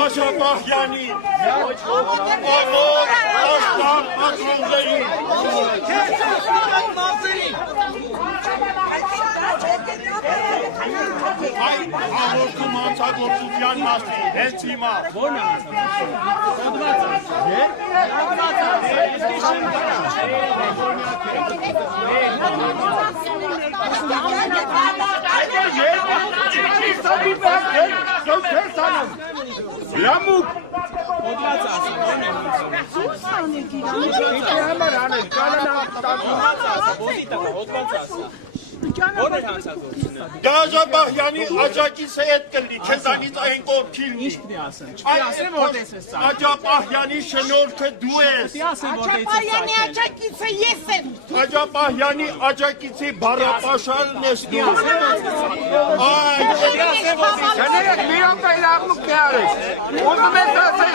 Աշապահյանի աշտար պատրոններին Այ հաղորդում հանցագործության մասին հենց հիմա Լամուկ Աշապահյանի աջակիցը հետ կլի, քեզանից այն կողքին Աշապահյանի շնորհքը դու ես Աշապահյանի աջակիցը ես եմ Աշապահյանի աջակիցի բառապաշարն ես դու Շներեք մի անգամ լավուկ կյարես Ուզում ես ասել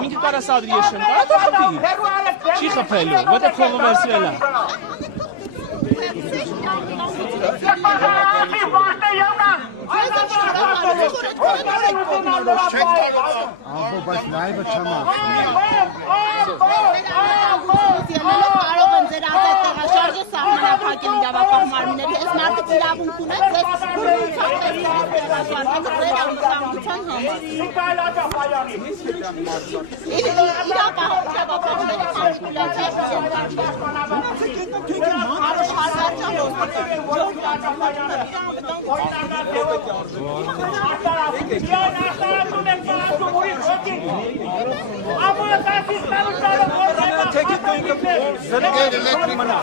Ինքը կարա սադրի եշեմ, կարա դա խպի, չի խպելու, վետը փողը վերցրել է բայց լայվը չամա կարող են ձեր ազատ տեղաշարժը սահմանափակել իրավապահ մարմինների այս մարդիկ իրավունք ունեն ձեզ իրավապահության համար Զրկեր էլեկտրիկ մնա